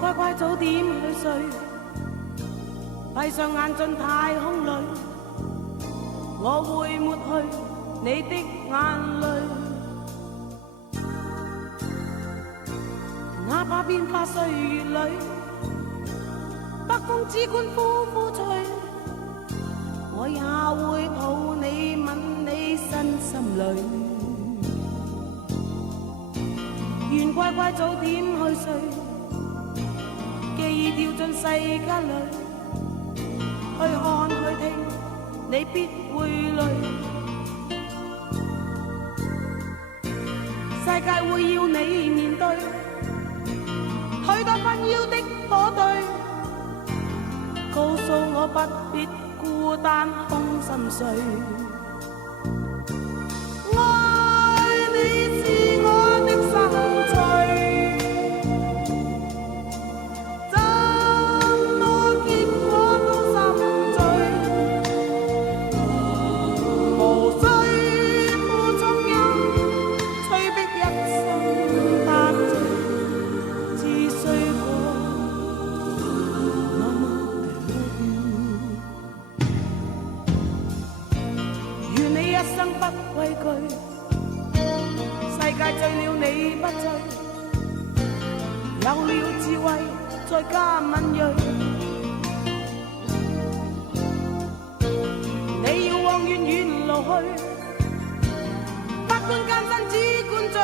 乖乖早點去睡，閉上眼進太空裏，我會抹去你的眼淚。哪怕變化歲月裏，北風只管呼呼吹，我也會抱你吻你身心裏。願乖乖早點去睡，記憶掉進世間裏，去看去聽，你必會累。世界會要你面對許多紛擾的火堆，告訴我不必孤單空心碎。愛你是我的心碎，怎麼結果都心醉，無需負重任，催逼一生答謝，只需過那麼願你一生不畏懼，世界醉了你不醉，有了智慧再加敏鋭，你要往遠遠路去，不管艱辛只管追。